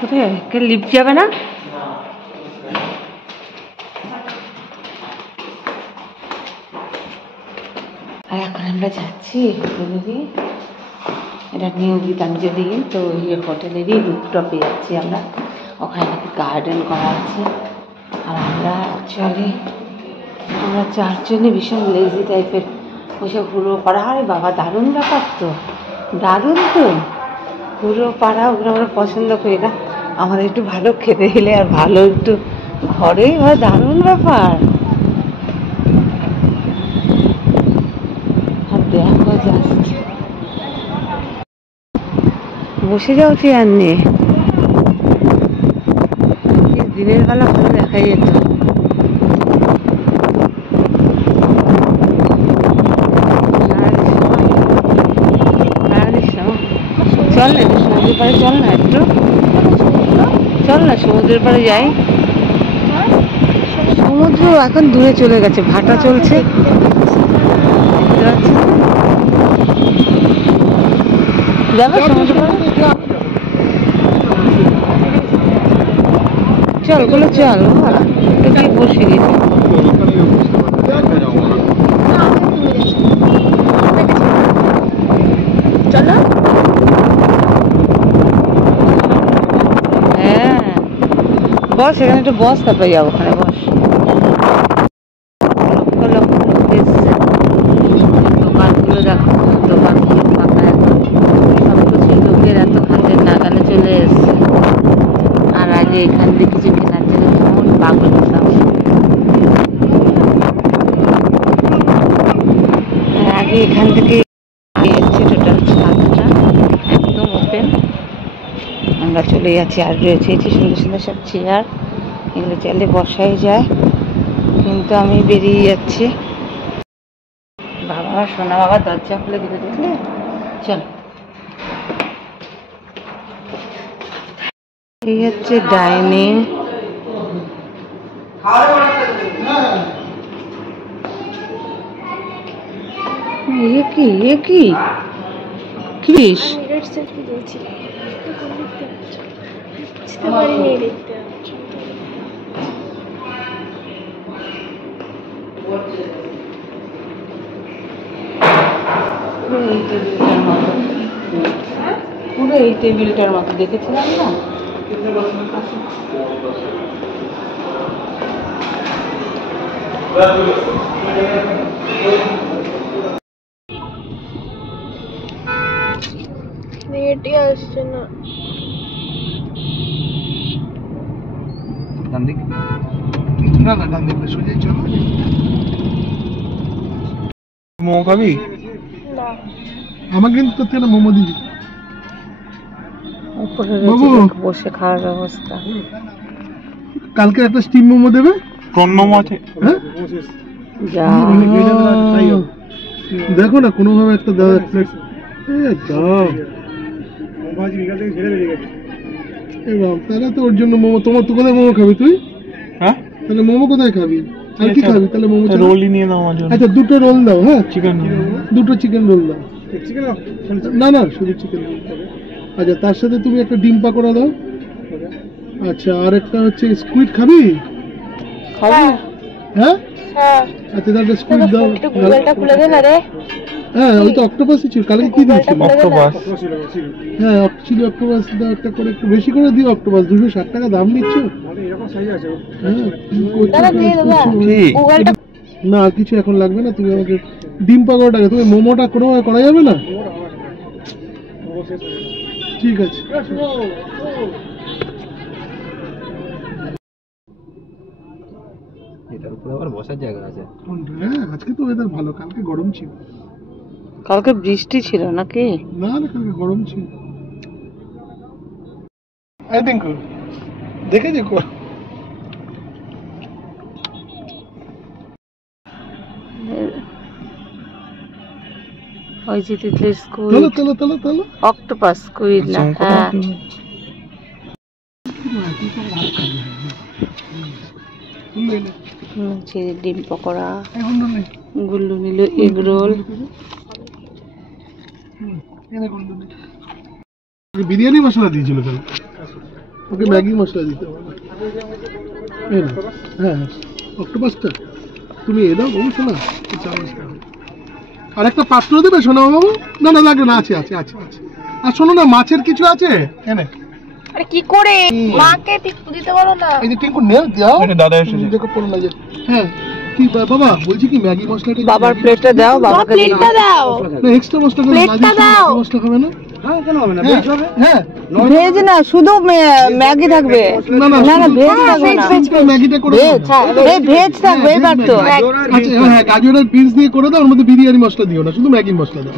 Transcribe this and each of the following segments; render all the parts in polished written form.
কোথায় কে লিফট যাবে না? আর এখন আমরা যাচ্ছি হোটেলেরই, এটা নিউ গীতাঞ্জলি, তো এই হোটেলেরই রুফটপে যাচ্ছি আমরা। ওখানে নাকি গার্ডেন করা আছে। আর আমরা চারজনে ভীষণ লেজি টাইপের ওইসব ঘুরো পাড়া। আরে বাবা দারুণ ব্যাপার তো, দারুণ তো ঘুরো পাড়া, ওগুলো আমরা পছন্দ করি না। আমাদের একটু ভালো খেতে গেলে আর ভালো একটু ঘরেই হয়, দারুণ ব্যাপার। আর দেখো জাস্ট বসে যাও চেয়ার নিয়ে। দিনের বেলা ভালো দেখাই যেত। চল না সমুদ্রের পাড়ে, চল না একটু, চল না সমুদ্রের পাড়ে যাই। সমুদ্র এখন দূরে চলে গেছে, ভাটা চলছে। যাবে সমুদ্র পাড়ে? চল বলে চল, তোকে বসে গেছি। চলো হ্যাঁ বস, এখানে একটু বস, তারপরে যাবো ওখানে বস। লক্ষ লক্ষ লোক এসছে, দোকানগুলো দেখো, দোকানগুলো ফাঁকা এখন, সব কিছু লোকের এত হাতের নাগালে চলে এসছে। আর আগে এখান থেকে কিছু কেনার জন্য কেমন পাগল হতাম। আগে এখান থেকে এসছে টোটাল 7টা, একদম ওপেন। আমরা চলে যাচ্ছি। আর রয়েছে এই যে সুন্দর সুন্দর সব চেয়ার, এগুলো চাইলে বসাই যায়, কিন্তু আমি বেরিয়ে যাচ্ছি। বাবা আমার সোনা বাবা দরজা খুলে দিতে, দেখলে? চল, এই হচ্ছে ডাইনিং। কি কিস পুরো এই টেবিলটার মতো দেখেছিলাম না। নেটই আসছে না। ডান দিকে না, ডান দিকে সোজা চলো। মোমো খাবি? না আমাকে কিন্তু তোর থেকে মোমো দিবি। উপরে বসে খাওয়ার ব্যবস্থা। কালকে একটা স্টিম মোমো দেবে, প্রন মোমো আছে। হ্যাঁ দেখো না কোনোভাবে একটা দাও, এক প্লেট দাও। তাহলে তো ওর জন্য মোমো। তোমার তো কোথায় মোমো খাবি তুই? হ্যাঁ তাহলে মোমো কোথায় খাবি? আর কি খাবি তাহলে? মোমো রোলই নিয়ে নাও আমার জন্য। আচ্ছা দুটো রোল দাও। হ্যাঁ চিকেন, দুটো চিকেন রোল দাও। না না শুধু চিকেন রোল। আচ্ছা তার সাথে তুমি একটা ডিম পাকোড়া দাও। আচ্ছা আর একটা হচ্ছে স্কুইড খাবি? খাবি? হ্যাঁ আচ্ছা তাহলে স্কুইড দাও। গুগলটা খুলে দে না রে। হ্যাঁ ওই তো অক্টোপাসই ছিল কালকে। কি দিয়েছিল? অক্টোপাস। হ্যাঁ ছিল অক্টোপাস দাও একটা করে, একটু বেশি করে দিও অক্টোপাস। 260 টাকা দাম নিচ্ছ। না আর কিছু এখন লাগবে না। তুমি আমাকে ডিম পাকোড়াটা, তুমি মোমোটা কোনোভাবে করা যাবে না? ঠিক আছে। এটার উপরে আবার বসার জায়গা আছে। হ্যাঁ আজকে তো ওয়েদার ভালো, কালকে গরম ছিল। কালকে বৃষ্টি ছিল নাকি? না না কালকে গরম ছিল। আই থিংক দেখে দেখো। ওই যে তিতলির স্কুইড, চলো চলো চলো চলো। অক্টোপাস স্কুইড না? হ্যাঁ ডিম পকোড়া, গুল্লু নিল এগ রোল। বিরিয়ানি মশলা দিয়েছিল কাল। ওকে ম্যাগি মশলা দিতে হবে। এই নাও। হ্যাঁ অক্টোপাসটা তুমি এ দাও বাবু শোনা, চামচটা। আর একটা পাত্র দেবে শোনা বাবু? না না লাগবে না, আছে আছে আছে আছে। আর শোনো না, মাছের কিছু আছে এনে। আরে কি করে মাকে দিতে পারো না? এই যে টিঙ্কু নে দাও, এটা দাদা এসেছে দেখো পড়ে না যে। হ্যাঁ কি বাবা বলছি কি ম্যাগি মশলাটা বাবার প্লেটটা দাও, বাবাকে প্লেটটা দাও না এক্সট্রা মশলা করে প্লেটটা দাও। মশলা হবে না? হ্যাঁ কেন হবে না, ভেজ হবে। হ্যাঁ ভেজ না, শুধু ম্যাগি থাকবে। না না না না ভেজ থাকবে না, ম্যাগিটা করে দাও। ভেজ থাকবে এবার তো। আচ্ছা হ্যাঁ গাজরের পিস দিয়ে করে দাও, ওর মধ্যে বিরিয়ানি মশলা দিও না, শুধু ম্যাগি মশলা দাও।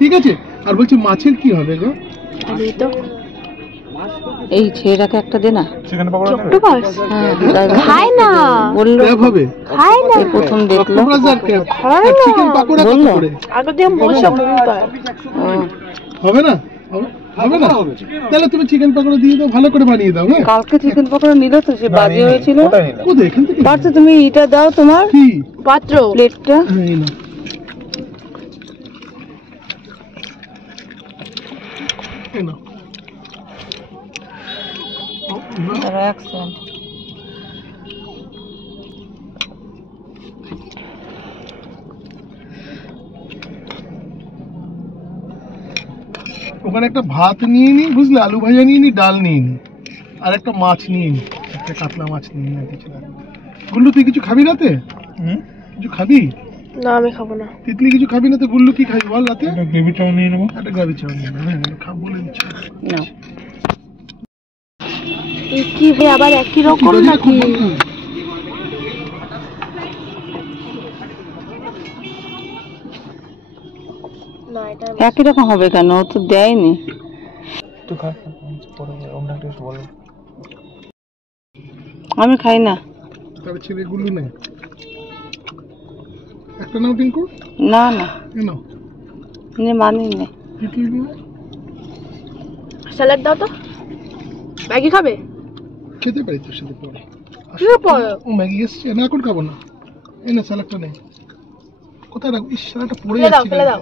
ঠিক আছে। আর বলছি মাছের কি হবে গো? এই ছেলেটাকে একটা দে না। অক্টোপাস হ্যাঁ খায় না, বললো ক্র্যাব হবে? খায় না। প্রথম দেখলো অক্টোপাস আর ক্র্যাব। আর চিকেন পাকোড়া কত বললো। করে? আগে দিয়ে বসে বমি পায়। হবে না? হবে না? তাহলে তুমি চিকেন পাকোড়া দিয়ে দাও, ভালো করে বানিয়ে দাও। হ্যাঁ কালকে চিকেন পকোড়া নিল তো, সে বাজে হয়েছিল। কোথায় এখান থেকে? পারছো তুমি এটা দাও তোমার কি পাত্র প্লেটটা। হ্যাঁ এই নাও। এই নাও। এক সেকেন্ড। ওখানে একটা ভাত নিয়ে নি বুঝলে, আলু ভাজা নিয়ে নি, ডাল নিয়ে নি, আর একটা মাছ নিয়ে নি, একটা কাতলা মাছ নিয়ে নি। আর কিছু লাগবে না। গুল্লু তুই কিছু খাবি রাতে? কিছু খাবি? না আমি খাবো না। তিতলি কিছু খাবি না তো? গুল্লু কি খাবি বল রাতে? একটা গ্রেভি চাও নিয়ে নেবো। একটা গ্রাভি চাও নিয়ে নেবো। হ্যাঁ খাবো বলে দিচ্ছি। নাও। কি ভাই আবার একই রকম নাকি? না এটা একই রকম হবে কেন? ও তো দেয়নি। তুই খা, পরে অন্য একটা কিছু বলবো। আমি খাই না। তাহলে ছেলে গুল্লু নেই, একটা নাও টিঙ্কু। না না এ নাও। মানি না। তিতলি নিয়ে স্যালাড দাও তো। ম্যাগি খাবে? খেতে পারি তোর সাথে পরে। কি পরে? ও ম্যাগি এসছে না, এখন খাবো না। এই না স্যালাডটা নেই। কোথায় রাখবো? ইস স্যালাডটা পড়ে ফেলে দাও যাচ্ছে। ফেলে দাও।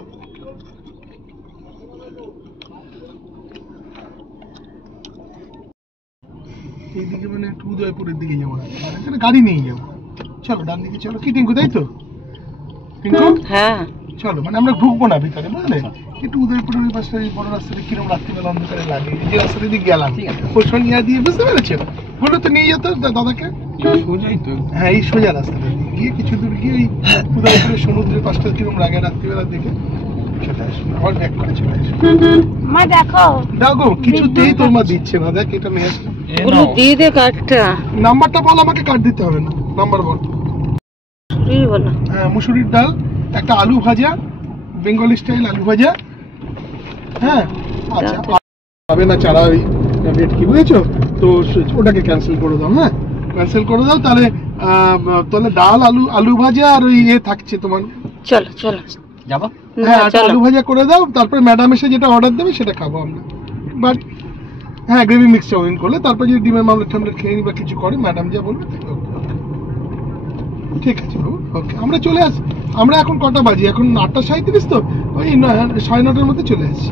এইদিকে মানে একটু উদয়পুরের দিকে যাবো না, মানে এখানে গাড়ি নিয়ে যাবো। চলো ডান দিকে চলো। কি টিঙ্কু তাই তো? টিঙ্কু হ্যাঁ চলো, মানে আমরা ঢুকবো না ভিতরে বুঝলে, একটু উদয়পুরের ওই পাশটা বড় রাস্তাটা কিরকম রাত্রিবেলা অন্ধকারে লাগে, যে রাস্তাটা দিয়ে গেলাম ওই সঙ্গে দিয়ে বুঝতে পেরেছেন? বলো তো নিয়ে যেত দাদাকে। সোজাই তো। হ্যাঁ এই সোজা রাস্তাটা দিয়ে গিয়ে কিছু দূর গিয়ে ওই উদয়পুরের সমুদ্রের পাশটা কিরকম লাগে রাত্রিবেলা দেখে চলে আসবে, আবার ব্যাক করে চলে আসবে। মা দেখো দেখো কিছুতেই তোর মা দিচ্ছে না, দেখ এটা নিয়ে আসবে। ওগুলো দিয়ে দে কার্ডটা। নাম্বারটা বল, আমাকে কার্ড দিতে হবে না, নাম্বার বল। কি বলো? হ্যাঁ মুসুরির ডাল, একটা আলু ভাজা, বেঙ্গলি স্টাইল আলু ভাজা। হ্যাঁ আচ্ছা হবে না চারা ওই ভেটকি বুঝেছো তো, ওটাকে ক্যান্সেল করে দাও। হ্যাঁ ক্যান্সেল করে দাও তাহলে। তাহলে ডাল আলু ভাজা আর ওই ইয়ে থাকছে তোমার। চলো চলো যাবো। হ্যাঁ না, চলো। আলু ভাজা করে দাও, তারপরে ম্যাডাম এসে যেটা অর্ডার দেবে সেটা খাবো আমরা। বাট হ্যাঁ গ্রেভি মিক্স চাউমিন করলে, তারপর যদি ডিমের মামলেট টামলেট খেয়ে নি বা কিছু করে ম্যাডাম যা বলবে তাই হবে। ঠিক আছে বাবু, ওকে আমরা চলে আসি। আমরা এখন কটা বাজি? এখন 8:37 তো, ওই 9:30 মধ্যে চলে আসছি।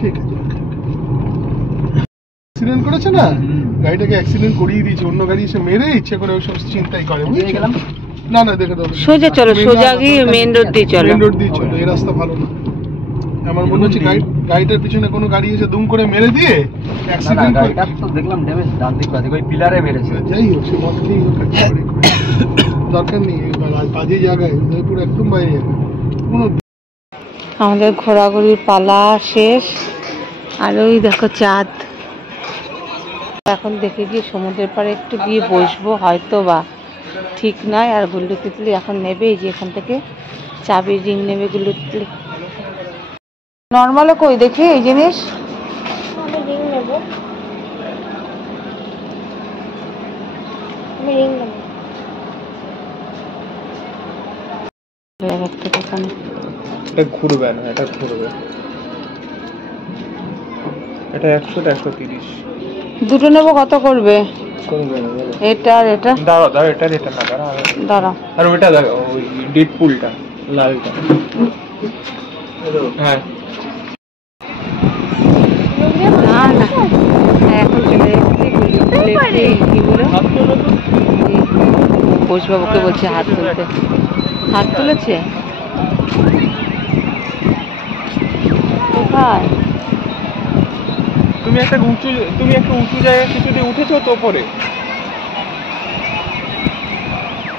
ঠিক আছে। অ্যাক্সিডেন্ট করেছে না, গাড়িটাকে অ্যাক্সিডেন্ট করিয়ে দিয়েছে, অন্য গাড়ি এসে মেরে ইচ্ছে করে ওইসব চিন্তাই করে বুঝলি। না না দেখে দাও, সোজা চলো, সোজা গিয়ে মেন রোড দিয়ে চলো। মেন রোড দিয়ে চলো, এই রাস্তা ভালো না। আমার মনে হচ্ছে গাড়িটার পিছনে কোনো গাড়ি এসে দুম করে মেরে দিয়ে অ্যাক্সিডেন্ট করে। তো দেখলাম ড্যামেজ ডান দিকে ওই পিলারে মেরেছে। যাই হোক সে মদ খেয়েই হোক, দরকার নেই, বাজে জায়গায় উদয়পুর একদম বাইরে জায়গা কোনো। আমাদের ঘোরাঘুরির পালা শেষ, আর ওই দেখো চাঁদ। এখন দেখে গিয়ে সমুদ্রের পাড়ে একটু গিয়ে বসবো হয়তো বা, ঠিক নয়। আর গুল্লু তিতলি এখন নেবে, এই যে এখান থেকে চাবির রিং নেবে গুল্লু তিতলি। নর্মালে কই দেখি এই জিনিস। আমি রিং নেব। আমি রিং নেব। এটা ঘুরবে না, এটা ঘুরবে। এটা 100 টা 130। দুটো নেবো, কত করবে? কমবে না বলো। এটা আর এটা। দাঁড়াও দাঁড়াও, এটা না দাঁড়াও। দাঁড়াও। আর ওইটা দেখো, ওই ডেড পুলটা লালটা। হ্যাঁ না না, এখন চলে এসেছি বসবাবুকে বলছে হাত তুলতে, হাত তুলেছে কোথায়? তুমি একটা উঁচু জায়গায় কিছুতে উঠেছো তো পরে?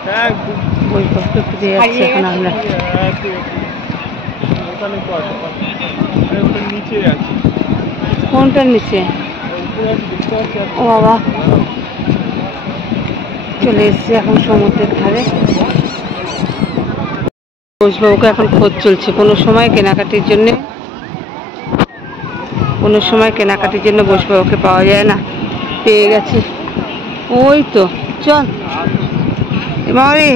হ্যাঁ, বসবাবুকে ফিরে যাচ্ছে এখন আমরা। ওখানে তো আছে, ওখানে নিচে আছে। কোনটার নিচে? ও বাবা, চলে এসছি এখন সমুদ্রের ধারে। বসবাবুকে এখন খোঁজ চলছে, কোনো সময় কেনাকাটির জন্য বসবাবুকে পাওয়া যায় না, পেয়ে গেছি। ওই তো, চল মারি,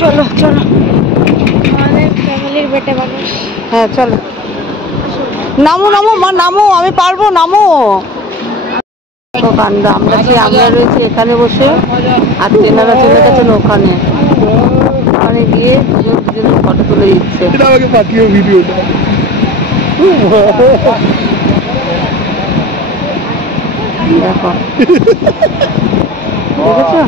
চলো চলো। আমাদের ফ্যামিলির বেটে মানুষ। হ্যাঁ চলো, নামো নামো মা, নামো, আমি পারবো, নামো। কাণ্ড, আমরা রয়েছি এখানে বসে, আর তেনারা চলে গেছেন ওখানে গিয়ে দুজন ফটো তুলে দিচ্ছে। আমাকে পাঠিয়ে ভিডিওটা। দেখো, দেখেছো?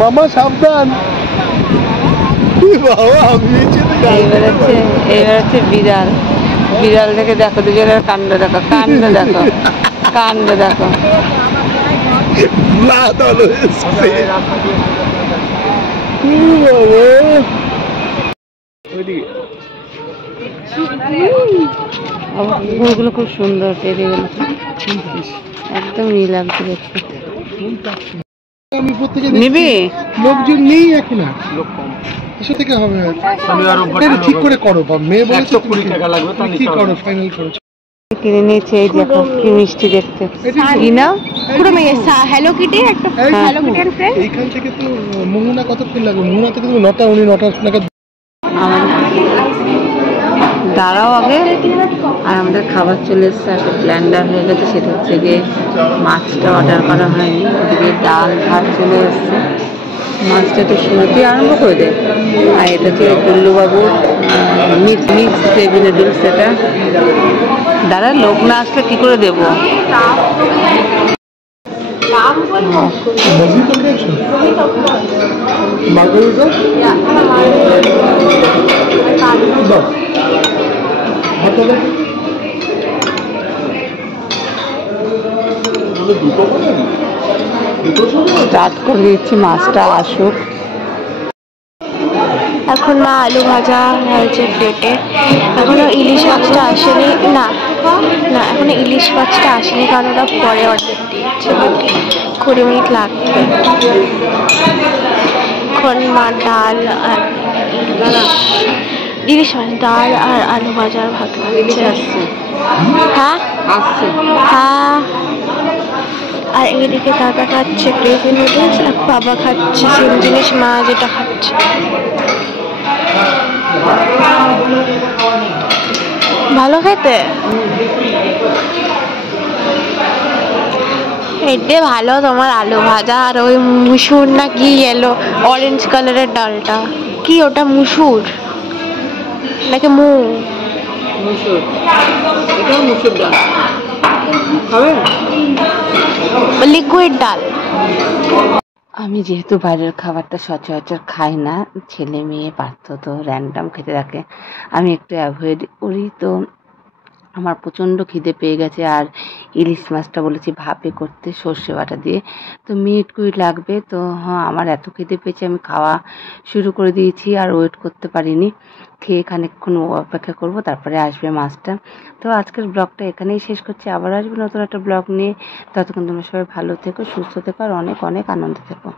মামা সাবধান। এইবার হচ্ছে বিড়াল। বিড়াল দেখে দেখো দুজনের কাণ্ড দেখো, কাণ্ড দেখো। ফুলগুলো খুব সুন্দর, টেরিগুলো একদম নীল লাগছে দেখতে। আমি প্রত্যেকে নিবি? লোকজন নেই এখন, লোক কম, এসে থেকে হবে। ঠিক করে করো, মেয়ে বলেছে 20 টাকা লাগবে, কি করো, ফাইনাল করো। কিনে নিয়েছে, এই দেখো কি মিষ্টি দেখতে। কি নাও? পুরো মেয়ে হ্যালো কিটি, একটা হ্যালো কিটি এর ফ্রেন্ড। এইখান থেকে তো মোহনা কতক্ষণ লাগবে? মোহনা থেকে তুমি 9টা 9টা নাগাদ। দাঁড়াও আগে। আর আমাদের খাবার চলে এসছে, একটা ব্ল্যান্ডার হয়ে গেছে, সেটা হচ্ছে গিয়ে মাছটা অর্ডার করা হয়নি। ওদিকে ডাল ভাত চলে এসছে, মাছটা একটু শুরুতেই আরম্ভ করে দেয়। আর এটা হচ্ছে টুল্লুবাবুর মিক্স গ্রেভি নুডলস। এটা দাঁড়া, লোক না আসলে কি করে দেবো? স্টার্ট করে দিচ্ছি, মাছটা আসুক। এখন মা আলু ভাজা হয়েছে প্লেটে, এখনো ইলিশ মাছটা আসেনি। না না, এখনো ইলিশ মাছটা আসেনি, কারণ ওরা পরে অর্ডার দিয়েছে, 20 মিনিট লাগবে। এখন মা ডাল আর ইলিশ মাছ, ডাল আর আলু ভাজা আর ভাত খাচ্ছে। হ্যাঁ হ্যাঁ। আর এদিকে দাদা খাচ্ছে গ্রেভি নুডলস, আর বাবা খাচ্ছে সেম জিনিস মা যেটা খাচ্ছে। ভালো খেতে, এতে ভালো তোমার আলু ভাজা আর ওই মুসুর না কি এলো অরেঞ্জ কালারের ডালটা, কি ওটা মুসুর নাকি মুসুর? এটাও মুসুর ডাল খাবে, লিকুইড ডাল। আমি যেহেতু বাইরের খাবারটা সচরাচর খাই না, ছেলে মেয়ে পার্থ তো র্যান্ডাম খেতে থাকে, আমি একটু অ্যাভয়েড করি। তো আমার প্রচণ্ড খিদে পেয়ে গেছে, আর ইলিশ মাছটা বলেছি ভাপে করতে সর্ষে বাটা দিয়ে, তো মিনিট 20 লাগবে। তো হ্যাঁ, আমার এত খিদে পেয়েছে, আমি খাওয়া শুরু করে দিয়েছি, আর ওয়েট করতে পারিনি। খেয়ে খানিকক্ষণ অপেক্ষা করব, তারপরে আসবে মাছটা। তো আজকের ব্লগটা এখানেই শেষ করছি, আবার আসবে নতুন একটা ব্লগ নিয়ে। ততক্ষণ তোমরা সবাই ভালো থেকো, সুস্থ থেকো, আর অনেক অনেক আনন্দ থেকো।